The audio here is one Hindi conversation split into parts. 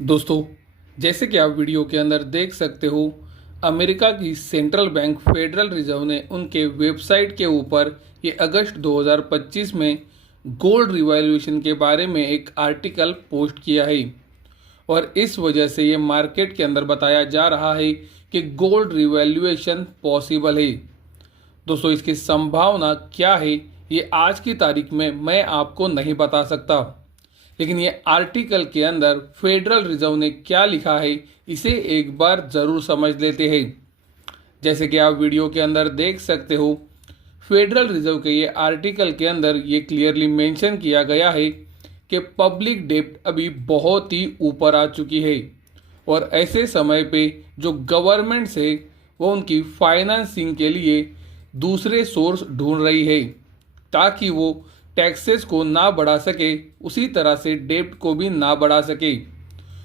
दोस्तों, जैसे कि आप वीडियो के अंदर देख सकते हो, अमेरिका की सेंट्रल बैंक फेडरल रिजर्व ने उनके वेबसाइट के ऊपर ये अगस्त 2025 में गोल्ड रिवैल्यूएशन के बारे में एक आर्टिकल पोस्ट किया है। और इस वजह से ये मार्केट के अंदर बताया जा रहा है कि गोल्ड रिवैल्यूएशन पॉसिबल है। दोस्तों, इसकी संभावना क्या है ये आज की तारीख में मैं आपको नहीं बता सकता, लेकिन ये आर्टिकल के अंदर फेडरल रिजर्व ने क्या लिखा है इसे एक बार ज़रूर समझ लेते हैं। जैसे कि आप वीडियो के अंदर देख सकते हो, फेडरल रिजर्व के ये आर्टिकल के अंदर ये क्लियरली मेंशन किया गया है कि पब्लिक डेब्ट अभी बहुत ही ऊपर आ चुकी है और ऐसे समय पे जो गवर्नमेंट है वो उनकी फाइनेंसिंग के लिए दूसरे सोर्स ढूंढ रही है ताकि वो टैक्सेस को ना बढ़ा सके, उसी तरह से डेब्ट को भी ना बढ़ा सके।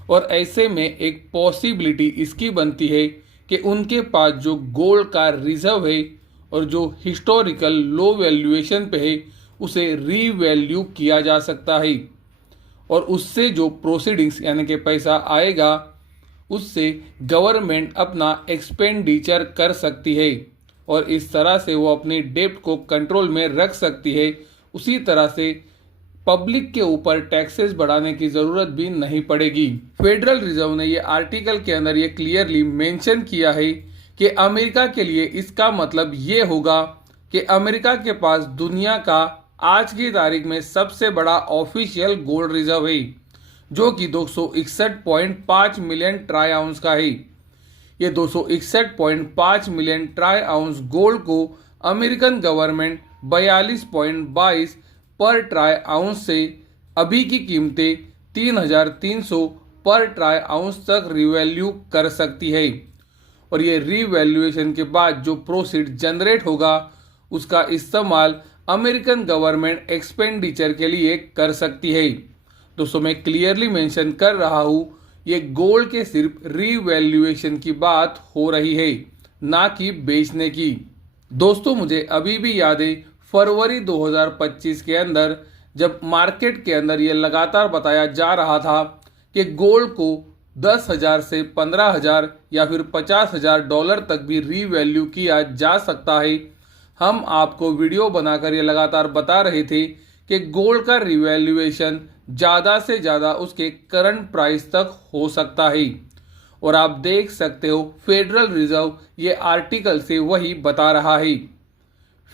और ऐसे में एक पॉसिबिलिटी इसकी बनती है कि उनके पास जो गोल्ड का रिजर्व है और जो हिस्टोरिकल लो वैल्यूएशन पे है उसे रीवैल्यू किया जा सकता है और उससे जो प्रोसीडिंग्स यानी कि पैसा आएगा उससे गवर्नमेंट अपना एक्सपेंडिचर कर सकती है और इस तरह से वो अपनी डेब्ट को कंट्रोल में रख सकती है। उसी तरह से पब्लिक के ऊपर टैक्सेस बढ़ाने की ज़रूरत भी नहीं पड़ेगी। फेडरल रिजर्व ने ये आर्टिकल के अंदर ये क्लियरली मेंशन किया है कि अमेरिका के लिए इसका मतलब ये होगा कि अमेरिका के पास दुनिया का आज की तारीख में सबसे बड़ा ऑफिशियल गोल्ड रिजर्व है जो कि 261.5 मिलियन ट्राई आउंस का है। ये 261.5 मिलियन ट्राई आउंस गोल्ड को अमेरिकन गवर्नमेंट 42.22 पर ट्राई आउंस से अभी की कीमतें 3,300 पर ट्राई आउंस तक रिवैल्यू कर सकती है और ये रिवैल्यूएशन के बाद जो प्रोसीड जनरेट होगा उसका इस्तेमाल अमेरिकन गवर्नमेंट एक्सपेंडिचर के लिए कर सकती है। दोस्तों, मैं क्लियरली मेंशन कर रहा हूँ ये गोल्ड के सिर्फ रीवैल्यूएशन की बात हो रही है, ना कि बेचने की। दोस्तों, मुझे अभी भी याद है फरवरी 2025 के अंदर जब मार्केट के अंदर ये लगातार बताया जा रहा था कि गोल्ड को 10,000 से 15,000 या फिर 50,000 डॉलर तक भी रीवैल्यू किया जा सकता है। हम आपको वीडियो बनाकर ये लगातार बता रहे थे कि गोल्ड का रिवैल्यूएशन ज़्यादा से ज़्यादा उसके करंट प्राइस तक हो सकता है और आप देख सकते हो फेडरल रिजर्व ये आर्टिकल से वही बता रहा है।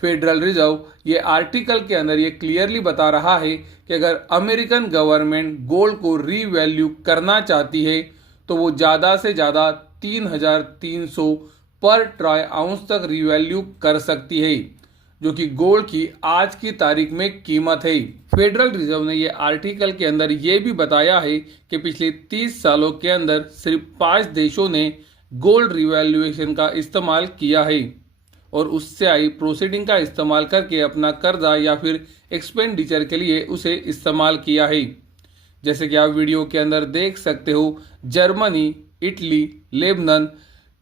फेडरल रिजर्व ये आर्टिकल के अंदर ये क्लियरली बता रहा है कि अगर अमेरिकन गवर्नमेंट गोल्ड को रीवैल्यू करना चाहती है तो वो ज़्यादा से ज़्यादा 3,300 पर ट्राई आउंस तक रिवैल्यू कर सकती है जो कि गोल्ड की आज की तारीख में कीमत है। फेडरल रिजर्व ने ये आर्टिकल के अंदर ये भी बताया है कि पिछले 30 सालों के अंदर सिर्फ 5 देशों ने गोल्ड रिवैल्यूएशन का इस्तेमाल किया है और उससे आई प्रोसीडिंग का इस्तेमाल करके अपना कर्जा या फिर एक्सपेंडिचर के लिए उसे इस्तेमाल किया है। जैसे कि आप वीडियो के अंदर देख सकते हो, Germany, Italy, Lebanon,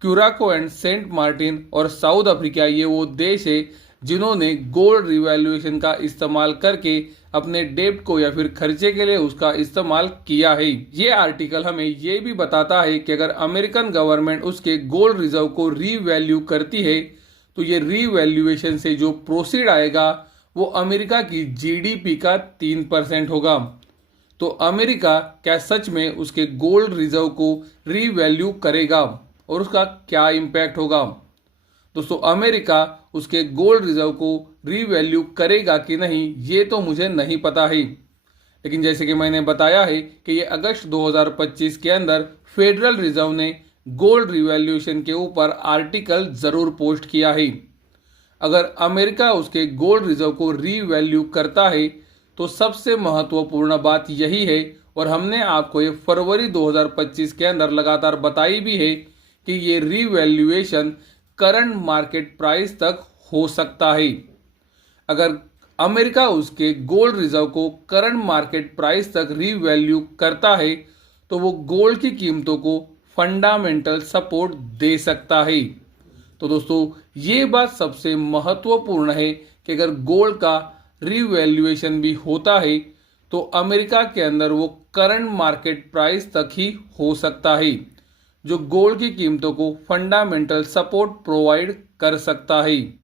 Curacao and Saint Martin और साउथ अफ्रीका ये वो देश है जिन्होंने गोल्ड रिवैल्यूएशन का इस्तेमाल करके अपने डेब्ट को या फिर खर्चे के लिए उसका इस्तेमाल किया है। ये आर्टिकल हमें ये भी बताता है कि अगर अमेरिकन गवर्नमेंट उसके गोल्ड रिजर्व को रीवैल्यू करती है तो ये रीवैल्यूएशन से जो प्रोसीड आएगा वो अमेरिका की जीडीपी का 3% होगा। तो अमेरिका क्या सच में उसके गोल्ड रिजर्व को रीवैल्यू करेगा और उसका क्या इम्पैक्ट होगा? दोस्तों, अमेरिका उसके गोल्ड रिजर्व को रीवैल्यू करेगा कि नहीं ये तो मुझे नहीं पता है, लेकिन जैसे कि मैंने बताया है कि ये अगस्त 2025 के अंदर फेडरल रिजर्व ने गोल्ड रिवैल्यूएशन के ऊपर आर्टिकल ज़रूर पोस्ट किया है। अगर अमेरिका उसके गोल्ड रिजर्व को रीवैल्यू करता है तो सबसे महत्वपूर्ण बात यही है और हमने आपको ये फरवरी 2025 के अंदर लगातार बताई भी है कि ये रीवैल्यूएशन करंट मार्केट प्राइस तक हो सकता है। अगर अमेरिका उसके गोल्ड रिजर्व को करंट मार्केट प्राइस तक रीवैल्यू करता है तो वो गोल्ड की कीमतों को फंडामेंटल सपोर्ट दे सकता है। तो दोस्तों, ये बात सबसे महत्वपूर्ण है कि अगर गोल्ड का रीवैल्यूएशन भी होता है तो अमेरिका के अंदर वो करंट मार्केट प्राइस तक ही हो सकता है, जो गोल्ड की कीमतों को फंडामेंटल सपोर्ट प्रोवाइड कर सकता है।